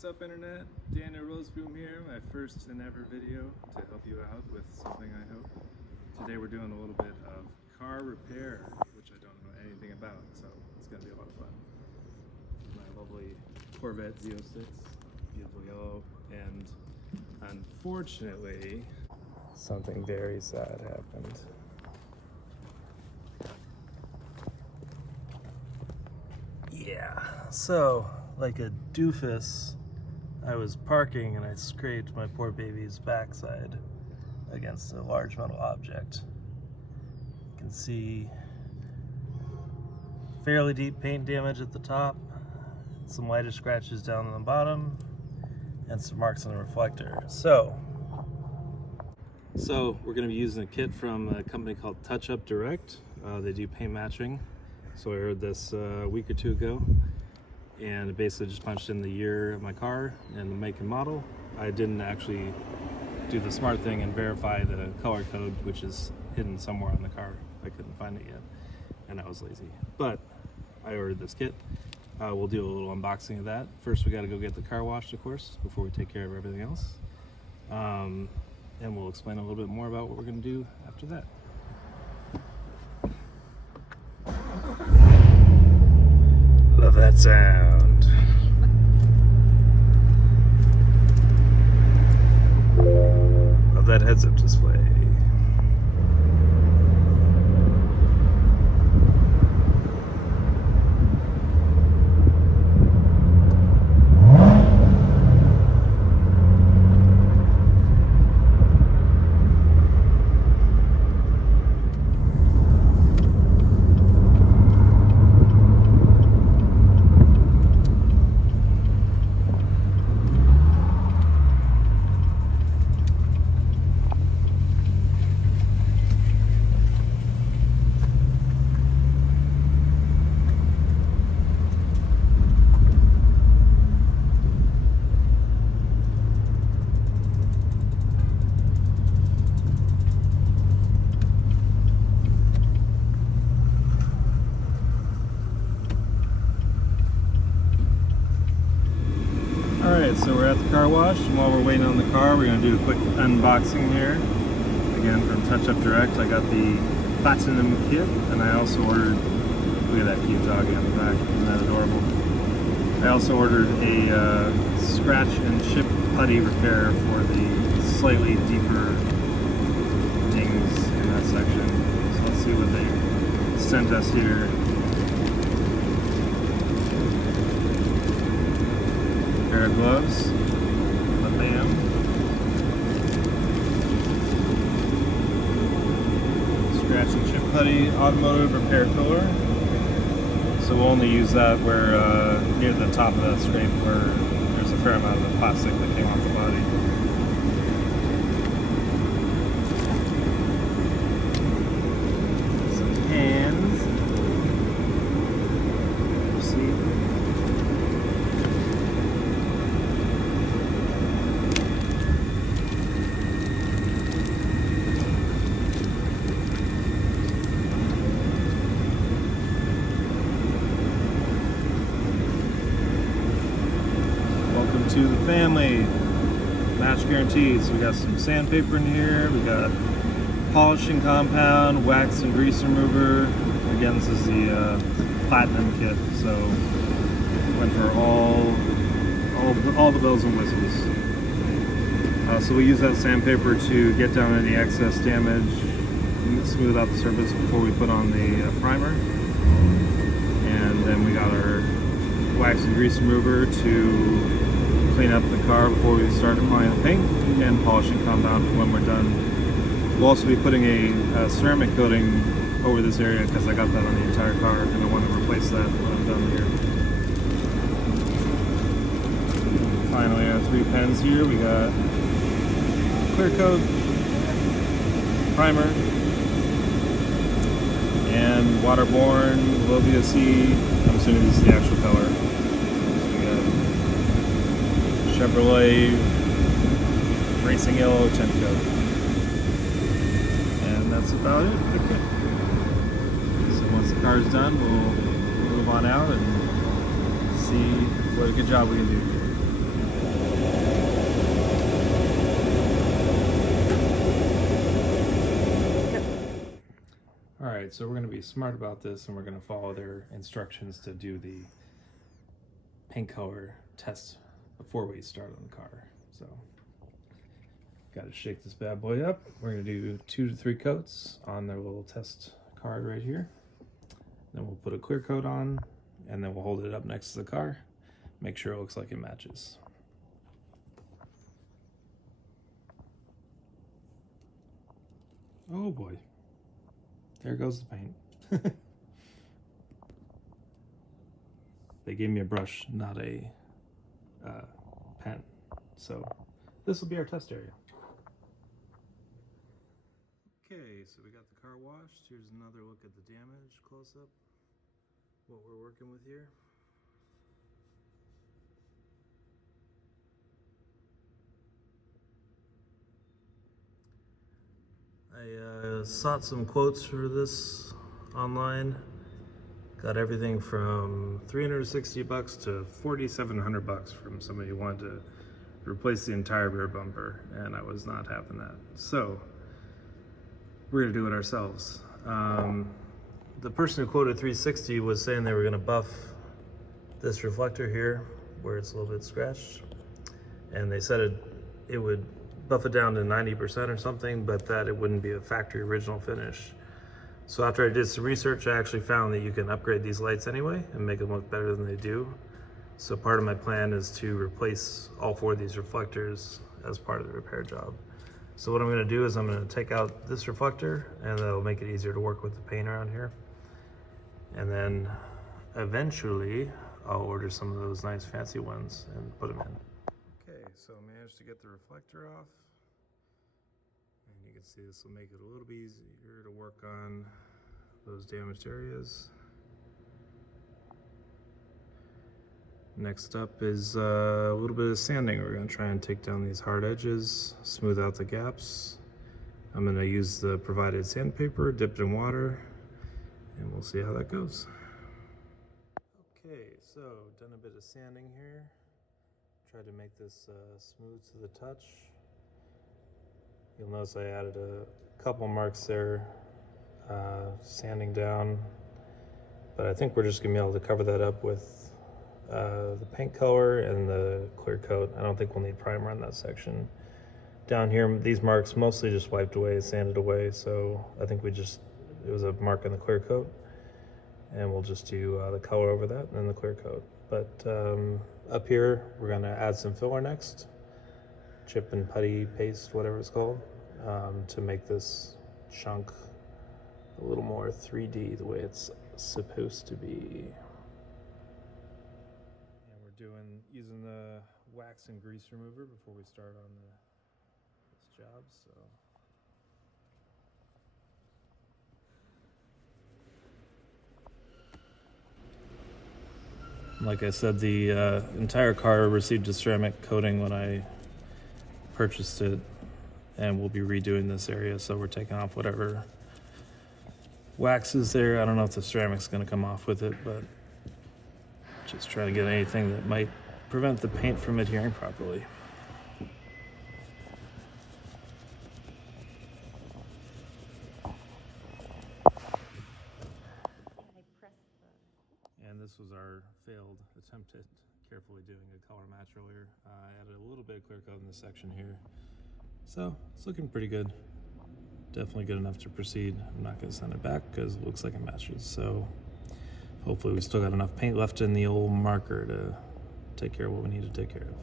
What's up, Internet? Daniel Roseboom here, my first and ever video to help you out with something, I hope. Today we're doing a little bit of car repair, which I don't know anything about, so it's going to be a lot of fun. My lovely Corvette Z06, beautiful yellow, and unfortunately, something very sad happened. Yeah, so like a doofus, I was parking and I scraped my poor baby's backside against a large metal object. You can see fairly deep paint damage at the top, some lighter scratches down on the bottom, and some marks on the reflector. So we're going to be using a kit from a company called TouchUpDirect. They do paint matching. So I heard this a week or two ago, and it basically just punched in the year of my car and the make and model. I didn't actually do the smart thing and verify the color code, which is hidden somewhere on the car. I couldn't find it yet, and I was lazy. But I ordered this kit. We'll do a little unboxing of that. First, we got to go get the car washed, of course, before we take care of everything else. And we'll explain a little bit more about what we're going to do after that. Love that sound. Love that heads-up display. Alright, so we're at the car wash, and while we're waiting on the car, we're going to do a quick unboxing here. Again, from TouchUpDirect, I got the Platinum kit, and I also ordered, look at that cute doggy on the back, isn't that adorable? I also ordered a scratch and chip putty repair for the slightly deeper dings in that section. So let's see what they sent us here. Pair of gloves, a bam. Scratch and chip putty automotive repair filler. So we'll only use that where near the top of that scrape where there's a fair amount of the plastic that came off the body. Some cans. To the family, match guaranteed. So we got some sandpaper in here, we got polishing compound, wax and grease remover. Again, this is the Platinum kit, so went for all the bells and whistles. So we use that sandpaper to get down any excess damage, smooth out the surface before we put on the primer. And then we got our wax and grease remover to clean up the car before we start applying the paint, and polishing compound for when we're done. We'll also be putting a ceramic coating over this area because I got that on the entire car and I want to replace that when I'm done here. Finally, our 3 pens here. We got clear coat, primer, and waterborne low VOC. I'm assuming this is the actual color. Chevrolet Racing Yellow Tint Coat. And that's about it. So once the car's done, we'll move on out and see what a good job we can do. Alright, so we're going to be smart about this, and we're going to follow their instructions to do the paint color test before we start on the car. So, got to shake this bad boy up. We're going to do 2 to 3 coats on their little test card right here. Then we'll put a clear coat on, and then we'll hold it up next to the car. Make sure it looks like it matches. Oh boy. There goes the paint. They gave me a brush, not a pen. So this will be our test area. Okay, so we got the car washed. Here's another look at the damage close up. What we're working with here. I sought some quotes for this online. Got everything from $360 to $4,700 from somebody who wanted to replace the entire rear bumper, and I was not having that. So we're gonna do it ourselves. The person who quoted $360 was saying they were gonna buff this reflector here where it's a little bit scratched, and they said it would buff it down to 90% or something, but that it wouldn't be a factory original finish. So after I did some research, I actually found that you can upgrade these lights anyway and make them look better than they do. So part of my plan is to replace all 4 of these reflectors as part of the repair job. So what I'm gonna do is I'm gonna take out this reflector, and that'll make it easier to work with the paint around here. And then eventually I'll order some of those nice fancy ones and put them in. Okay, so I managed to get the reflector off. And you can see this will make it a little bit easier to work on those damaged areas. Next up is a little bit of sanding. We're going to try and take down these hard edges, smooth out the gaps. I'm going to use the provided sandpaper, dipped in water, and we'll see how that goes. Okay, so done a bit of sanding here. Tried to make this smooth to the touch. You'll notice I added a couple marks there, sanding down, but I think we're just gonna be able to cover that up with the paint color and the clear coat. I don't think we'll need primer on that section. Down here, these marks mostly just wiped away, sanded away, so I think it was a mark on the clear coat, and we'll just do the color over that and then the clear coat. But up here, we're gonna add some filler next. Chip and putty paste, whatever it's called, to make this chunk a little more 3D the way it's supposed to be. And we're using the wax and grease remover before we start on this job. So. Like I said, the entire car received a ceramic coating when I purchased it, and we'll be redoing this area, so we're taking off whatever wax is there. I don't know if the ceramic's going to come off with it, but just trying to get anything that might prevent the paint from adhering properly. And this was our failed attempt at carefully doing a color match earlier. I added a little bit of clear coat in this section here. So it's looking pretty good. Definitely good enough to proceed. I'm not going to send it back because it looks like it matches. So hopefully we still got enough paint left in the old marker to take care of what we need to take care of.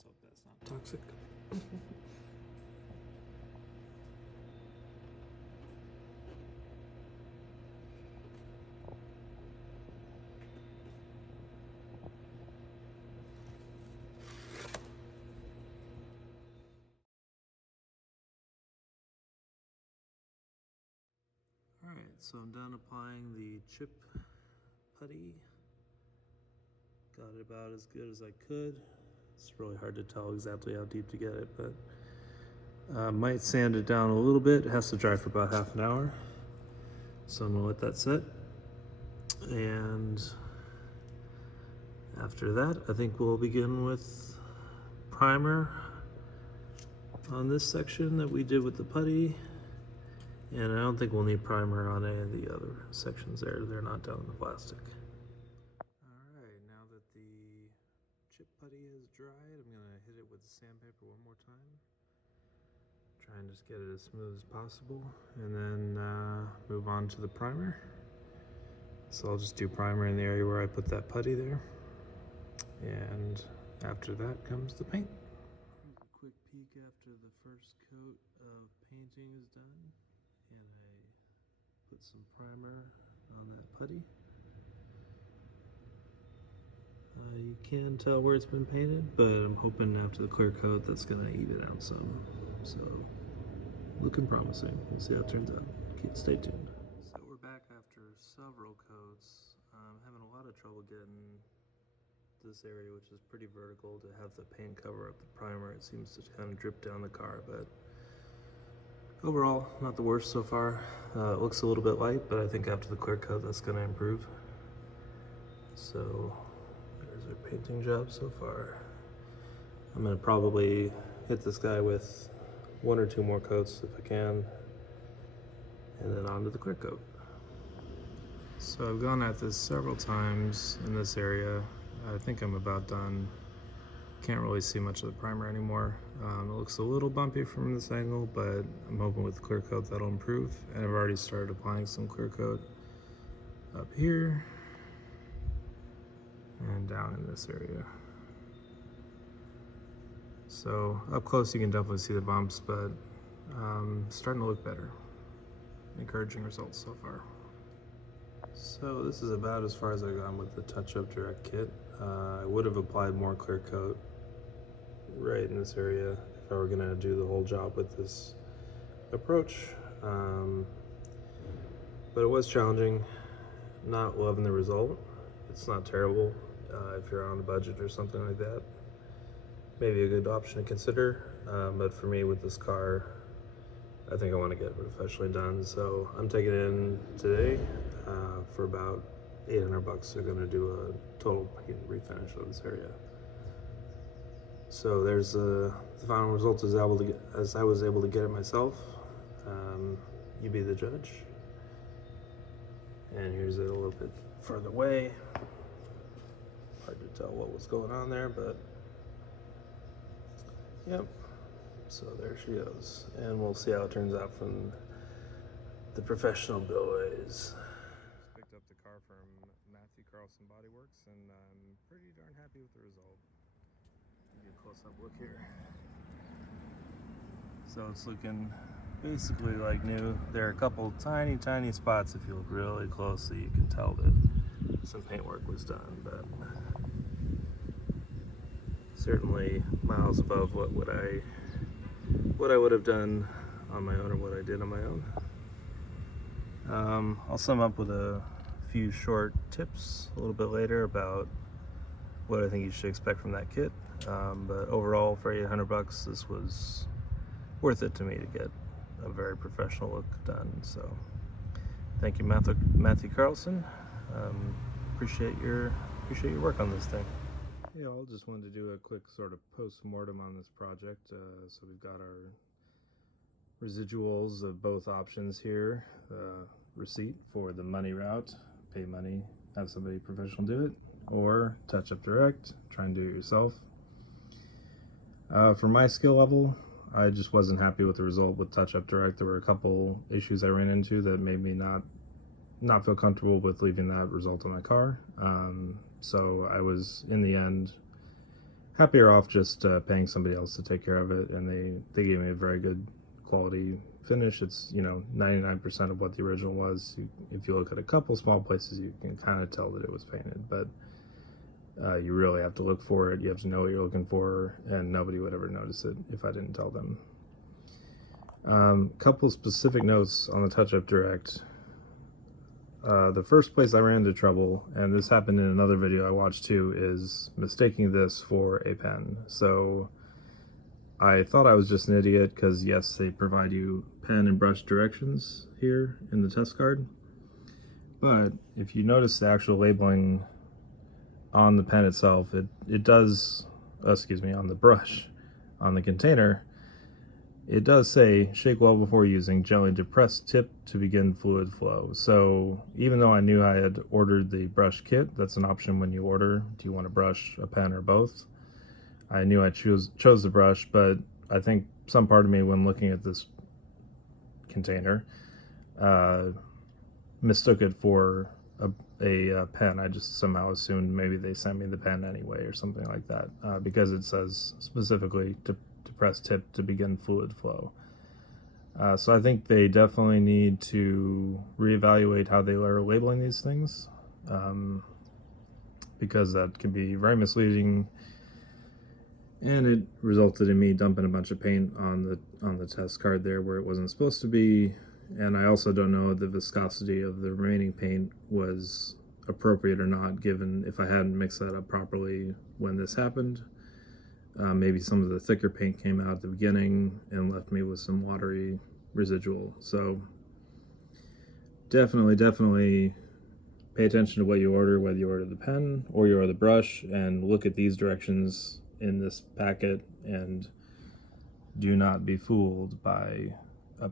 Let's hope that's not toxic. Alright, so I'm done applying the chip putty. Got it about as good as I could. It's really hard to tell exactly how deep to get it, but might sand it down a little bit. It has to dry for about half an hour. So I'm gonna let that sit. And after that, I think we'll begin with primer on this section that we did with the putty. And I don't think we'll need primer on any of the other sections there. They're not done with plastic. Alright, now that the chip putty is dried, I'm going to hit it with the sandpaper one more time. Try and just get it as smooth as possible. And then move on to the primer. So I'll just do primer in the area where I put that putty there. And after that comes the paint. Here's a quick peek after the first coat of painting is done. And I put some primer on that putty. You can tell where it's been painted, but I'm hoping after the clear coat that's going to even out some. So, looking promising. We'll see how it turns out. Stay tuned. So we're back after several coats. I'm having a lot of trouble getting this area, which is pretty vertical, to have the paint cover up the primer. It seems to kind of drip down the car, but overall, not the worst so far. It looks a little bit light, but I think after the clear coat, that's going to improve. So, there's our painting job so far. I'm going to probably hit this guy with one or two more coats if I can, and then on to the clear coat. So I've gone at this several times in this area. I think I'm about done. Can't really see much of the primer anymore. It looks a little bumpy from this angle, but I'm hoping with the clear coat that'll improve. And I've already started applying some clear coat up here and down in this area. So up close you can definitely see the bumps, but starting to look better. Encouraging results so far. So this is about as far as I've gone with the TouchUpDirect kit. I would have applied more clear coat right in this area if I were going to do the whole job with this approach. But it was challenging. Not loving the result. It's not terrible if you're on a budget or something like that. Maybe a good option to consider, but for me with this car, I think I want to get it professionally done. So I'm taking it in today for about $800. They're going to do a total paint refinish of this area. So there's the final result as I was able to get it myself. You be the judge. And here's it a little bit further away. Hard to tell what was going on there, but yep. So there she goes. And we'll see how it turns out from the professional boys. Just picked up the car from Mathews-Carlsen Bodyworks, and I'm pretty darn happy with the result. Give you a close-up look here. So it's looking basically like new. There are a couple tiny spots. If you look really closely, you can tell that some paint work was done, but certainly miles above what I would have done on my own or what I did on my own. I'll sum up with a few short tips a little bit later about what I think you should expect from that kit. But overall, for $800, this was worth it to me to get a very professional look done. So thank you, Mathews-Carlsen. Appreciate your work on this thing. Yeah, I just wanted to do a quick sort of post-mortem on this project. So we've got our residuals of both options here. Receipt for the money route, pay money, have somebody professional do it, or TouchUpDirect, try and do it yourself. For my skill level, I just wasn't happy with the result with TouchUpDirect. There were a couple issues I ran into that made me not feel comfortable with leaving that result on my car. So I was, in the end, happier off just paying somebody else to take care of it, and they gave me a very good quality finish. It's, you know, 99% of what the original was. If you look at a couple small places, you can kind of tell that it was painted, but you really have to look for it. You have to know what you're looking for, and nobody would ever notice it if I didn't tell them. Couple specific notes on the TouchUpDirect. The first place I ran into trouble, and this happened in another video I watched too, is mistaking this for a pen. So I thought I was just an idiot because yes, they provide you pen and brush directions here in the test card. But if you notice the actual labeling on the pen itself, it does, excuse me, on the brush, on the container, it does say, shake well before using, gently depress tip to begin fluid flow. So even though I knew I had ordered the brush kit, that's an option when you order, do you want a brush, a pen, or both? I knew I chose the brush, but I think some part of me, when looking at this container, mistook it for a pen. I just somehow assumed maybe they sent me the pen anyway or something like that, because it says specifically to press tip to begin fluid flow. So I think they definitely need to reevaluate how they are labeling these things, because that can be very misleading, and it resulted in me dumping a bunch of paint on the test card there where it wasn't supposed to be. And I also don't know if the viscosity of the remaining paint was appropriate or not, given if I hadn't mixed that up properly when this happened. Maybe some of the thicker paint came out at the beginning and left me with some watery residual. So definitely pay attention to what you order, whether you order the pen or you order the brush, and look at these directions in this packet, and do not be fooled by a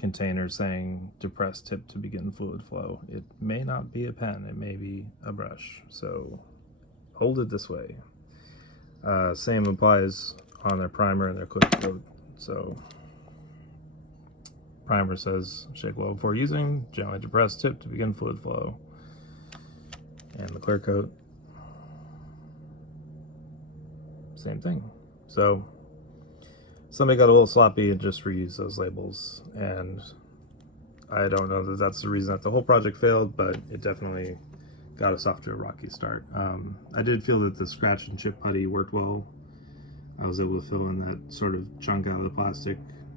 container saying depress tip to begin fluid flow. It may not be a pen, it may be a brush, so hold it this way. Same applies on their primer and their clear coat. So primer says shake well before using, gently depress tip to begin fluid flow. And the clear coat, same thing. So somebody got a little sloppy and just reused those labels, and I don't know that that's the reason that the whole project failed, but it definitely got us off to a rocky start. I did feel that the scratch and chip putty worked well. I was able to fill in that sort of chunk out of the plastic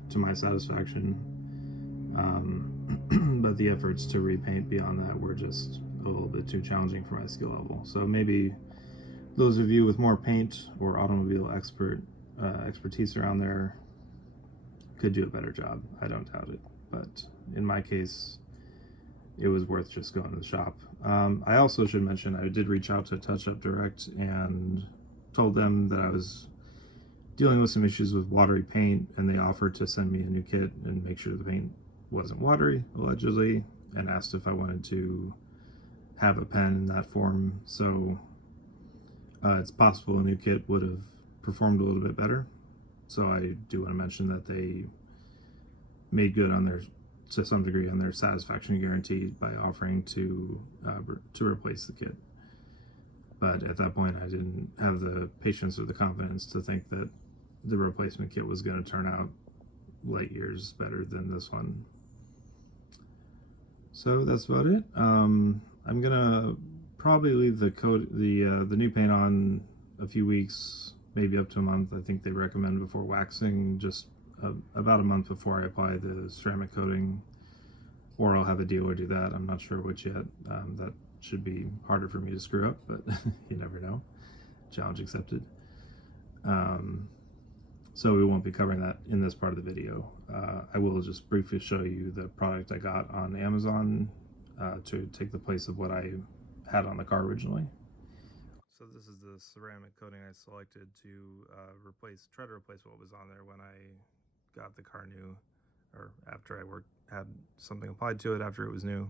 to my satisfaction. But the efforts to repaint beyond that were just a little bit too challenging for my skill level. So maybe those of you with more paint or automobile expertise around there could do a better job. I don't doubt it, but in my case, it was worth just going to the shop. I also should mention I did reach out to TouchUpDirect and told them that I was dealing with some issues with watery paint, and they offered to send me a new kit and make sure the paint wasn't watery, allegedly, and asked if I wanted to have a pen in that form. So it's possible a new kit would have performed a little bit better. So I do want to mention that they made good on their, to some degree, on their satisfaction guarantee by offering to replace the kit. But at that point, I didn't have the patience or the confidence to think that the replacement kit was going to turn out light years better than this one. So that's about it. I'm gonna probably leave the new paint on a few weeks, maybe up to a month. I think they recommend before waxing, just about a month before I apply the ceramic coating, or I'll have a dealer do that. I'm not sure which yet. That should be harder for me to screw up, but you never know. Challenge accepted. So we won't be covering that in this part of the video. I will just briefly show you the product I got on Amazon to take the place of what I had on the car originally. So this is the ceramic coating I selected to try to replace what was on there when I got the car new, or after I had something applied to it after it was new.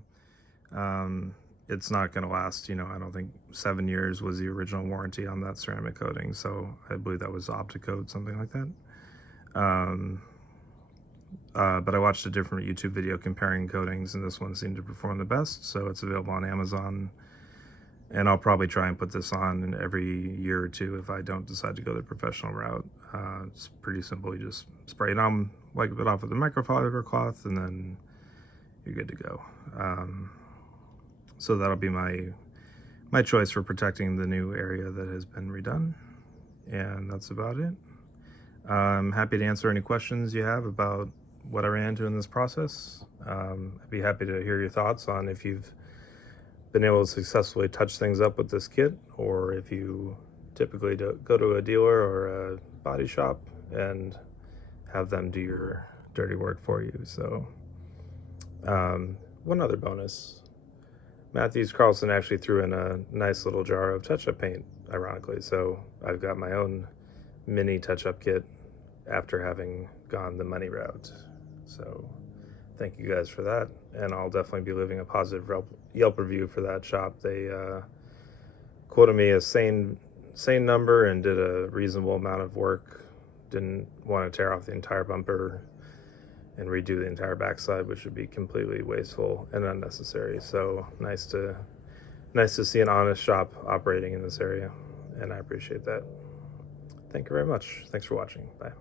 It's not going to last, you know, I don't think 7 years was the original warranty on that ceramic coating, so I believe that was Opticoat, something like that. But I watched a different YouTube video comparing coatings, and this one seemed to perform the best, so it's available on Amazon. And I'll probably try and put this on every year or two if I don't decide to go the professional route. It's pretty simple. You just spray it on, wipe it off with a microfiber cloth, and then you're good to go. So that'll be my choice for protecting the new area that has been redone. And that's about it. I'm happy to answer any questions you have about what I ran into in this process. I'd be happy to hear your thoughts on if you've been able to successfully touch things up with this kit, or if you typically go to a dealer or a body shop and have them do your dirty work for you. So one other bonus, Mathews-Carlsen actually threw in a nice little jar of touch-up paint, ironically. So I've got my own mini touch-up kit after having gone the money route. So thank you guys for that, and I'll definitely be leaving a positive Yelp review for that shop. They quoted me a sane number and did a reasonable amount of work. Didn't want to tear off the entire bumper and redo the entire backside, which would be completely wasteful and unnecessary. So nice to see an honest shop operating in this area, and I appreciate that. Thank you very much. Thanks for watching. Bye.